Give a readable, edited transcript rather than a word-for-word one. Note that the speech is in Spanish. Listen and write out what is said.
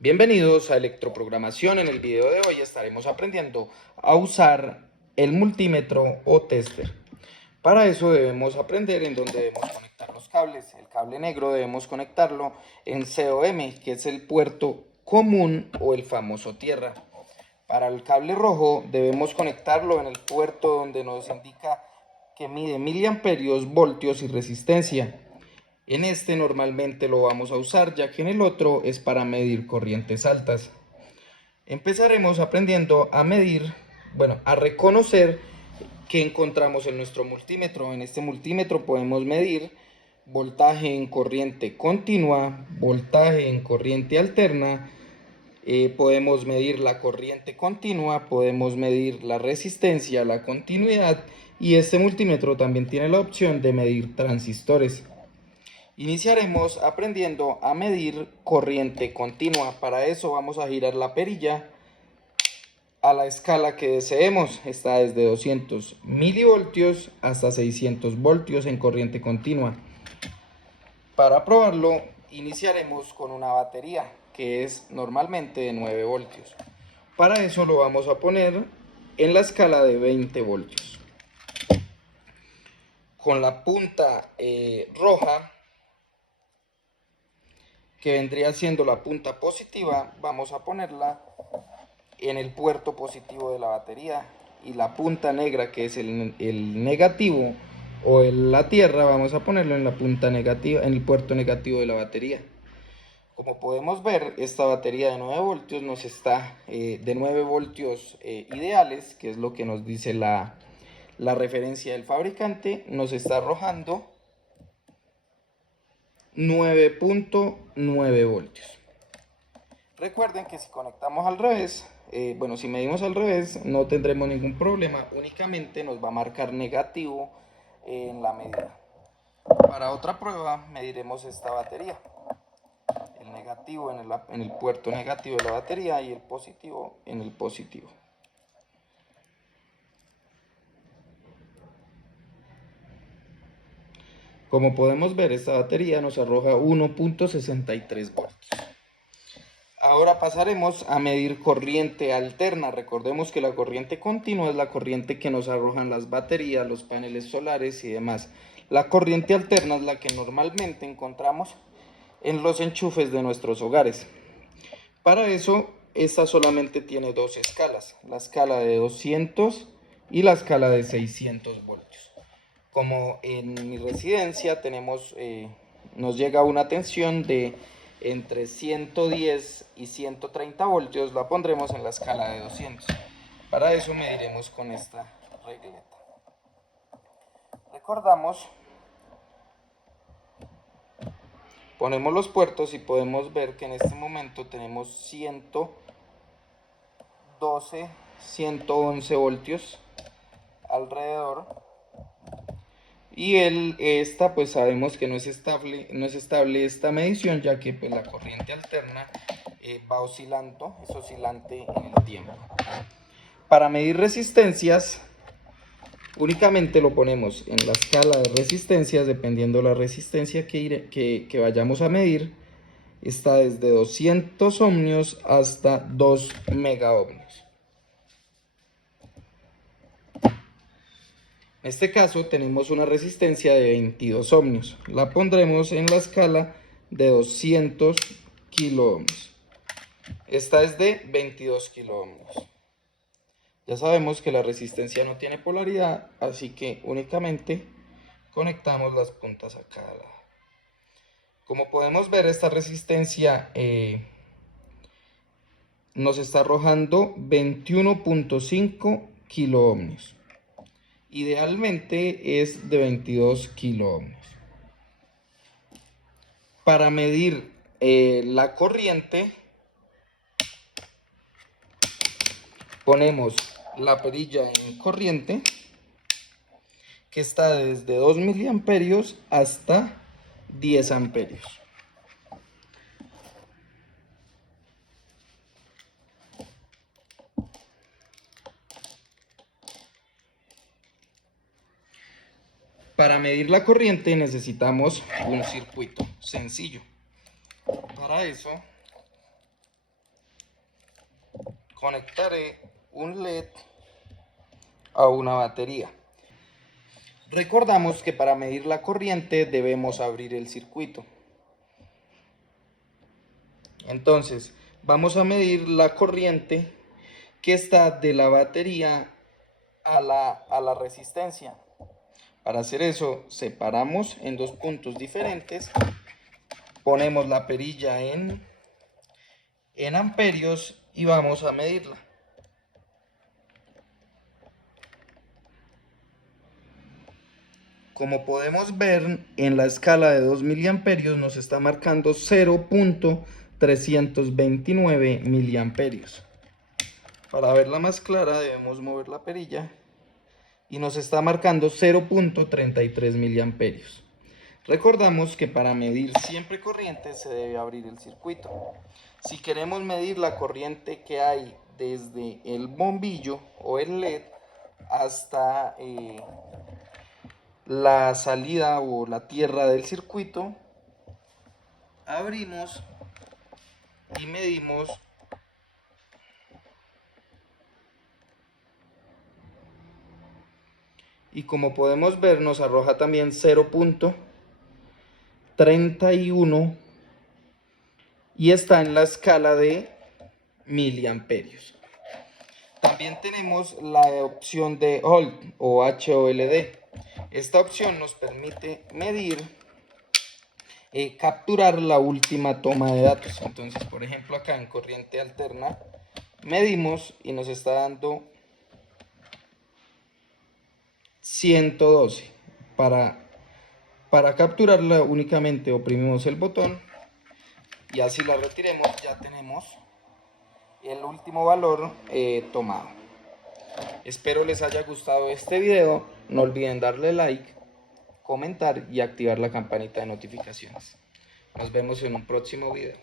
Bienvenidos a Electroprogramación. En el video de hoy estaremos aprendiendo a usar el multímetro o tester. Para eso debemos aprender en dónde debemos conectar los cables. El cable negro debemos conectarlo en COM, que es el puerto común o el famoso tierra. Para el cable rojo debemos conectarlo en el puerto donde nos indica que mide miliamperios, voltios y resistencia. En este normalmente lo vamos a usar, ya que en el otro es para medir corrientes altas. Empezaremos aprendiendo a medir, a reconocer qué encontramos en nuestro multímetro. En este multímetro podemos medir voltaje en corriente continua, voltaje en corriente alterna, podemos medir la corriente continua, podemos medir la resistencia, la continuidad, y este multímetro también tiene la opción de medir transistores. Iniciaremos aprendiendo a medir corriente continua. Para eso vamos a girar la perilla a la escala que deseemos. Está desde 200 milivoltios hasta 600 voltios en corriente continua. Para probarlo, iniciaremos con una batería que es normalmente de 9 voltios. Para eso lo vamos a poner en la escala de 20 voltios. Con la punta roja, que vendría siendo la punta positiva, vamos a ponerla en el puerto positivo de la batería, y la punta negra, que es el negativo o la tierra, vamos a ponerlo en la punta negativa, en el puerto negativo de la batería. Como podemos ver, esta batería de 9 voltios nos está de 9 voltios ideales, que es lo que nos dice la referencia del fabricante, nos está arrojando 9.9 voltios. Recuerden que si conectamos al revés, si medimos al revés, no tendremos ningún problema, únicamente nos va a marcar negativo en la medida. Para otra prueba mediremos esta batería, el negativo en el puerto negativo de la batería y el positivo en el positivo. Como podemos ver, esta batería nos arroja 1.63 voltios. Ahora pasaremos a medir corriente alterna. Recordemos que la corriente continua es la corriente que nos arrojan las baterías, los paneles solares y demás. La corriente alterna es la que normalmente encontramos en los enchufes de nuestros hogares. Para eso, esta solamente tiene dos escalas, la escala de 200 y la escala de 600 voltios. Como en mi residencia nos llega una tensión de entre 110 y 130 voltios, la pondremos en la escala de 200. Para eso mediremos con esta regleta. Recordamos, ponemos los puertos y podemos ver que en este momento tenemos 112, 111 voltios alrededor. Y esta pues sabemos que no es estable esta medición, ya que pues la corriente alterna va oscilando, es oscilante en el tiempo. Para medir resistencias, únicamente lo ponemos en la escala de resistencias, dependiendo de la resistencia que vayamos a medir. Está desde 200 ohmios hasta 2 megaohmios. En este caso tenemos una resistencia de 22 ohmios. La pondremos en la escala de 200 kiloohmios. Esta es de 22 kiloohmios. Ya sabemos que la resistencia no tiene polaridad, así que únicamente conectamos las puntas a cada lado. Como podemos ver, esta resistencia nos está arrojando 21.5 kiloohmios. Idealmente es de 22 kiloohmios. Para medir la corriente, ponemos la perilla en corriente, que está desde 2 miliamperios hasta 10 amperios. Para medir la corriente necesitamos un circuito sencillo. Para eso conectaré un LED a una batería. Recordamos que para medir la corriente debemos abrir el circuito. Entonces, vamos a medir la corriente que está de la batería a la resistencia. Para hacer eso, separamos en dos puntos diferentes, ponemos la perilla en amperios y vamos a medirla. Como podemos ver, en la escala de 2 miliamperios nos está marcando 0.329 miliamperios. Para verla más clara debemos mover la perilla y nos está marcando 0.33 miliamperios. Recordamos que para medir siempre corriente se debe abrir el circuito. Si queremos medir la corriente que hay desde el bombillo o el LED hasta la salida o la tierra del circuito, abrimos y medimos y como podemos ver nos arroja también 0.31 y está en la escala de miliamperios. También tenemos la opción de HOLD o HOLD. Esta opción nos permite medir, capturar la última toma de datos. Entonces, por ejemplo, acá en corriente alterna medimos y nos está dando 112. Para capturarla únicamente oprimimos el botón y así la retiremos, ya tenemos el último valor tomado. Espero les haya gustado este video. No olviden darle like, comentar y activar la campanita de notificaciones. Nos vemos en un próximo video.